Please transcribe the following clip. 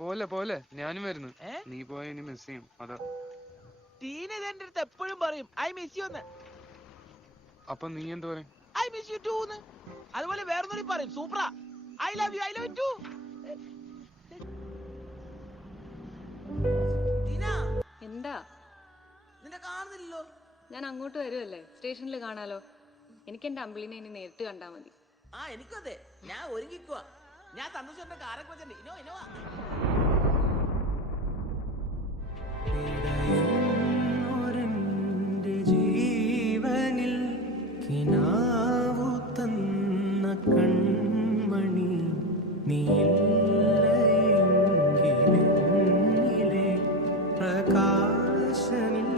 പോലെ പോലെ ഞാനും വരുന്നു. നീ പോയ ഇനി മിസ് ചെയ്യും. അതാ ടീന എന്റെ അടുത്ത് എപ്പോഴും പറയും ഐ മിസ് യു എന്ന്. അപ്പൊ നീ എന്ത് പറയും? ഐ മിസ് യു ടു എന്ന്. അതുപോലെ വേറൊന്നും പറയും സൂപ്പറാ, ഐ ലവ് യു ടു. എന്താ നിന്നെ കാണുന്നില്ലല്ലോ. ഞാൻ അങ്ങോട്ട് വരുമല്ലേ, സ്റ്റേഷനിൽ കാണാലോ. എനിക്ക് എന്റെ അമ്പിളിനെ ഇനി നേരിട്ട് കണ്ടാ മതി. ആ എനിക്കും അതെ, ഞാൻ ഒരുങ്ങിക്കുവാ. ഞാൻ സന്തോഷന്റെ കാറൊക്കെ വെച്ചിട്ടുണ്ട്. ഇനോ ഇനോ ജീവനിൽ കിനാവു തന്ന കൺമണി നീലെങ്കിലെ പ്രകാശമില്ല.